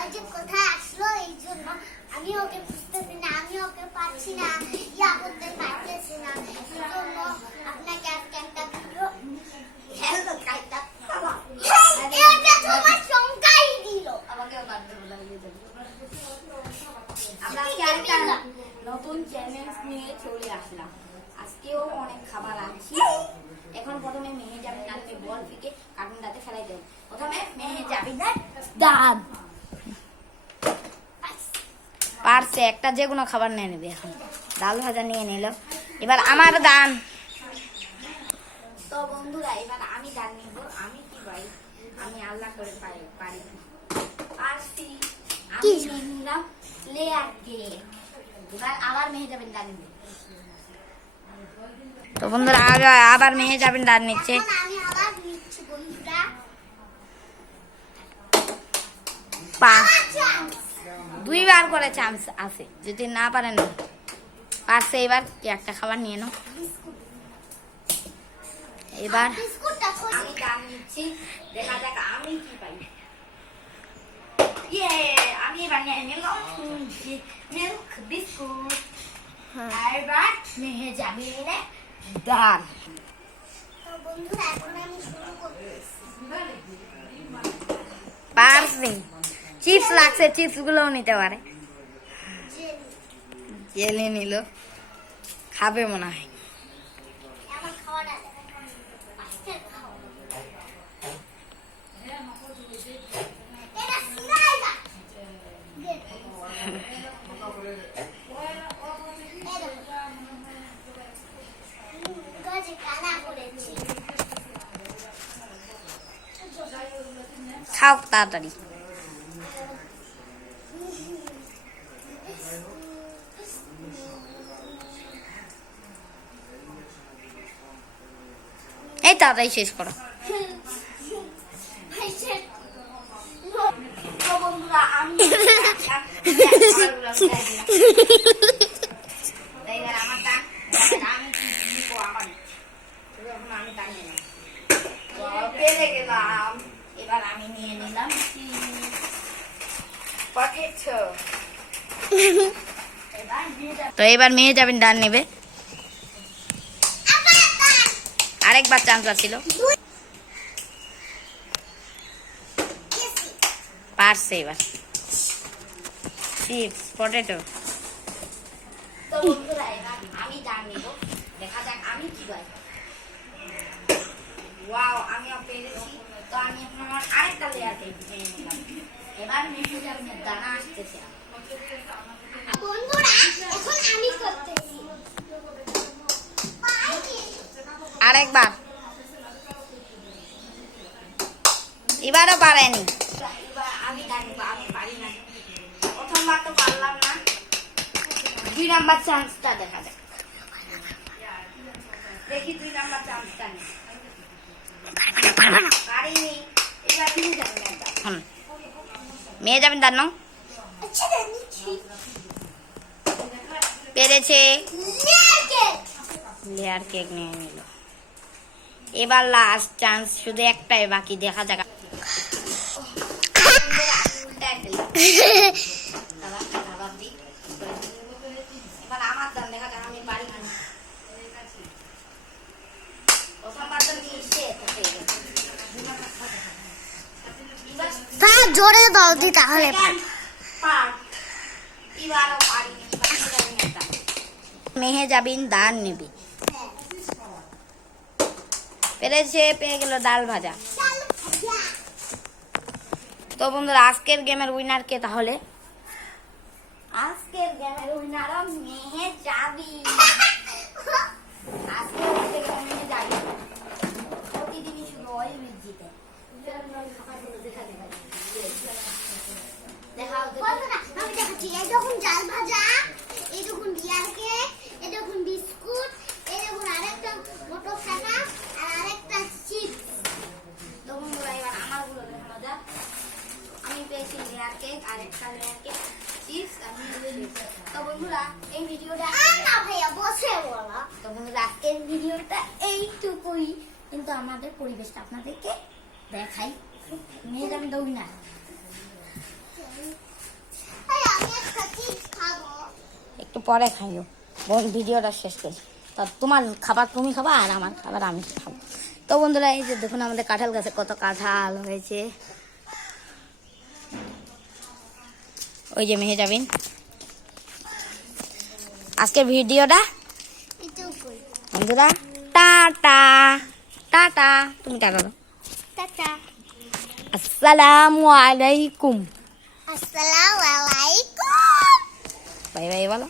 ওই যে কোথায় আসলো এই জন্য আমি ওকে বুঝতেছি না, আমি ওকে পাচ্ছি না, ইয়া করতে পারতেছি না, এই জন্য আপনাকে আজকে একটা ভিডিও হ্যালো কাইটা বাবা এটা তোমার সংখ্যাই দিল আমাকে বাধ্য লাগিয়ে দেব। আমরা আজকে আরেকটা নতুন চ্যালেঞ্জ নিয়ে চলে আসলাম। আজকেও অনেক খাবার আনছি। এখন প্রথমে মেহেজাবিন আনবে বল ফিকে কার্টুনটাতে ফেলাই দেব। প্রথমে মেহেজাবিনের দান পারছে একটা যে কোনো খাবার নিয়ে নেবে। এখন ডাল ভাজা নিয়ে নিল। এবার আমার দান। তো বন্ধুরা এবার আমি দান নিব। আমি কি ভাই আমি আল্লাহ করে পারি পারছি। আমি নিয়ে নিলাম লেয়ার কেক। এবার আবার মেহেজাবিন দান নিবে। তো বন্ধুরা আবার মেহেজাবিন দান নিচ্ছে। আমি আবার নিচ্ছি বন্ধুরা। দুইবার করে চান্স আছে, যদি না পারেন পারছে। এবার কি একটা খাবার নিয়ে নাও। এবার আমি দাম নিচ্ছি, দেখা যাক আমি কি পাই। ইয়ে আমি এবার নিয়ে নিলাম মিল্ক বিস্কুট। এবার মেহেজাবিনে দান। তো বন্ধুরা এখন আমি শুরু করতেছি। পারছি। চিপস লাগছে, চিপস গুলোও নিতে পারে। জেলে নিল, খাবে মনে হয়। আমার খাওয়াটা আজকে খাও এটা সিরাইলা গাছে কানা করেছি। খাও তাড়াতাড়ি। এই তাড়াতাড়ি শেষ করো। তো বন্ধুরা আমি এবার আমার দান। আমি কি দিব আমার আমি দান নিলাম, পেরে গেলাম। এবার আমি নিয়ে নিলাম তো এবার মেহেজাবিন দান নেবে। আরেকবার চান্স ছিল, পারছে। এবার চিপস পটেটো। তো বন্ধুরা এবার আমি দান নেব, দেখা যাক আমি কি পাই। ওয়াও আমিও পেরেছি। তো আমি এখন আমার আরেকটা লেয়ার কেক নিয়ে নিলাম। এবার মেহেজাবিনের দানা আসতেছে। বন্ধুরা এখন আমি করতেছি। আরেকবার, এবারও পারেনি। এবার আমি জানবো, আমি পারি না। প্রথমবার তো পারলাম না। 2 নাম্বার চান্সটা দেখা যাক। দেখি 2 নাম্বার চান্সটা নেই। পারিনি। এবার মেহেজাবিন দান নাও। আচ্ছা নিচ্ছি পেরেছে। লেয়ার কেক নিয়ে নিল। এবার লাস্ট চান্স, শুধু একটাই বাকি, দেখা যাক। এবার আমার দান, দেখা যাক আমি পারি না। প্রথমবার তো নিচে তা জোরে দাও দি তাহলে এবারও পারিনি। মেহেজাবিন দান নেবে। পেরেছে, পেয়ে গেল ডাল ভাজা। তো বন্ধুরা আজকের গেমের উইনার কে তাহলে? আজকের গেমের উইনার মেহেজাবিন। আজকে মেহেজাবিন প্রতিদিনই শুধু ওই ম্যাচ জিতে। আমি দেখাচ্ছি। এই দেখুন ডাল ভাজা, এই দেখুন লেয়ার কেক, এই দেখুন বিস্কুট, এই দেখুন আরেকটা মোটো খানা আর আরেকটা চিপস। তো বন্ধুরা এবার আমার গুলো দেখা যাক। আমি পেয়েছি লেয়ার কেক, আরেকটা লেয়ার কেক, চিপস। তো বন্ধুরা এই ভিডিওটা না ভাইয়া বসে বলা। তো বন্ধুরা আজকের ভিডিওটা এইটুকুই, কিন্তু আমাদের পরিবেশটা আপনাদেরকে দেখাই। মেহেজাবিন দৌড় না। এই আমি একটা চিপস খাবো। একটু পরে খাইও, বোন ভিডিওটা শেষ করি। তো তোমার খাবার তুমি খাবা আর আমার খাবার আমি খাবো। তো বন্ধুরা এই যে দেখুন আমাদের কাঁঠাল গাছে কত কাঁঠাল হয়েছে। ওই যে মেহেজাবিন আজকের ভিডিওটা এটুকুই। বন্ধুরা টাটা টাটা, তুমি টাটা দাও। টাটা। আসসালামু আলাইকুম। আসসালামু আলাইকুম। বাই বাই বলো।